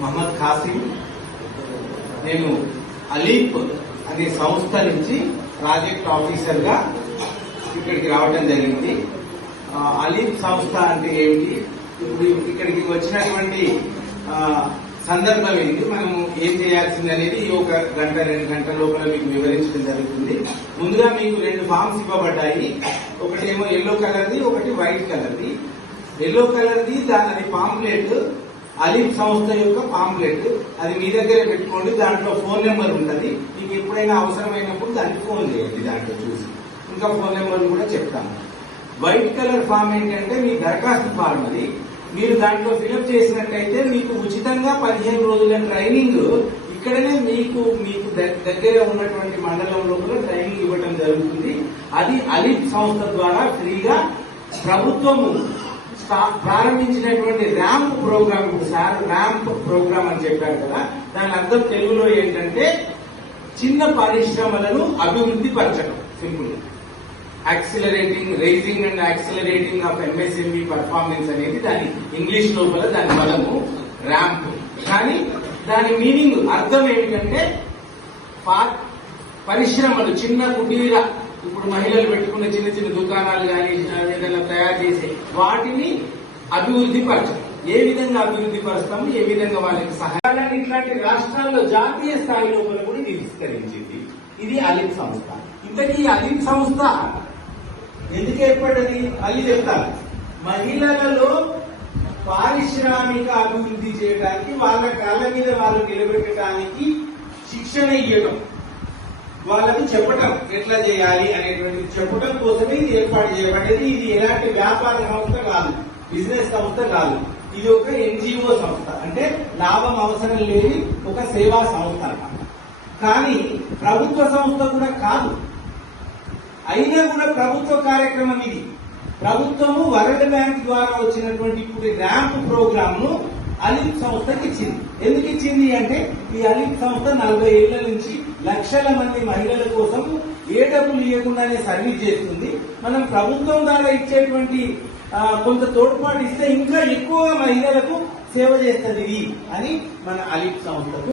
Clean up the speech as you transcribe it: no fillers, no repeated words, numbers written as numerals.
మహమ్మద్ ఖాసిం. నేను అలీప్ అనే సంస్థ నుంచి ప్రాజెక్ట్ ఆఫీసర్ గా ఇక్కడికి రావడం జరిగింది. అలీప్ సంస్థ అంటే ఏమిటి, ఇప్పుడు ఇక్కడికి వచ్చినటువంటి సందర్భం ఏంటి, మనము ఏం చేయాల్సింది అనేది ఒక గంట 2 గంటల లోపల మీకు వివరించడం జరుగుతుంది. ముందుగా మీకు 2 ఫామ్స్ ఇవ్వబడ్డాయి. ఒకటేమో ఎల్లో కలర్ది, ఒకటి వైట్ కలర్ది. ఎల్లో కలర్ది అది పాంప్లెట్, అలీప్ సంస్థ యొక్క పాంప్లెట్. అది మీ దగ్గర పెట్టుకోండి. దాంట్లో ఫోన్ నెంబర్ ఉంటుంది. మీకు ఎప్పుడైనా అవసరమైనప్పుడు దానికి ఫోన్ చేయండి. దాంట్లో చూసి ఇంకా ఫోన్ నెంబర్ కూడా చెప్తాను. వైట్ కలర్ ఫామ్ ఏంటంటే మీ దరఖాస్తు ఫామ్. అది మీరు దాంట్లో ఫిలప్ చేసినట్టయితే మీకు ఉచితంగా 15 రోజుల ట్రైనింగ్ ఇక్కడనే మీకు దగ్గర ఉన్నటువంటి మండలంలో కూడా ట్రైనింగ్ ఇవ్వడం జరుగుతుంది. అది అలీప్ సంస్థ ద్వారా ఫ్రీగా ప్రభుత్వము ప్రారంభించినటువంటి ramp programme. Sir ramp programme అని చెప్పారు కదా, దాని అర్థం తెలుగులో ఏంటంటే చిన్న పరిశ్రమలను అభివృద్ధి పరచడం. Simple raising and accelerating of MSME performance అనేది దాని ఇంగ్లీష్ లోపల దాని పదము ర్యాంప్. కానీ దాని మీనింగ్ అర్థం ఏమిటంటే పరిశ్రమలు, చిన్న కుటీర, ఇప్పుడు మహిళలు పెట్టుకున్న చిన్న చిన్న దుకాణాలు కానీ ఏదైనా తయారు చేసే వాటిని అభివృద్ధి పరచడం. ఏ విధంగా అభివృద్ధి పరుస్తాము, ఏ విధంగా వాళ్ళకి సహాయాన్ని ఇట్లాంటి రాష్ట్రాల్లో జాతీయ స్థాయి లోపల కూడా ఇది విస్తరించింది. ఇది అలీప్ సంస్థ. ఇంతకీ ఈ అలీప్ సంస్థ ఎందుకు ఏర్పడ్డది మళ్ళీ చెప్తాను. మహిళలలో పారిశ్రామిక అభివృద్ధి చేయడానికి, వాళ్ళ కాళ్ళ మీద వాళ్ళు నిలబెట్టడానికి శిక్షణ ఇవ్వడం, వాళ్ళకు చెప్పటం ఎట్లా చేయాలి అనేటువంటి చెప్పటం కోసమే ఇది ఏర్పాటు చేయబడేది. ఇది ఎలాంటి వ్యాపార సంస్థ కాదు, బిజినెస్ సంస్థ కాదు. ఇది ఒక ఎన్జిఓ సంస్థ, అంటే లాభం అవసరం లేని ఒక సేవా సంస్థ అన్నమాట. కానీ ప్రభుత్వ సంస్థ కూడా కాదు. అయినా కూడా ప్రభుత్వ కార్యక్రమం ఇది. ప్రభుత్వము వరల్డ్ బ్యాంక్ ద్వారా వచ్చినటువంటి ఇప్పుడు ర్యాంప్ ప్రోగ్రామ్ ను అలీప్ సంస్థకి ఇచ్చింది. ఎందుకు ఇచ్చింది అంటే ఈ అలీప్ సంస్థ 40 ఏళ్ల నుంచి లక్షల మంది మహిళల కోసం ఏ డబ్బులు ఇవ్వకుండానే సర్వీస్ చేస్తుంది. మనం ప్రభుత్వం ద్వారా ఇచ్చేటువంటి కొంత తోడ్పాటు ఇస్తే ఇంకా ఎక్కువ మహిళలకు సేవ చేస్తుంది అని మన అలీప్ సంస్థకు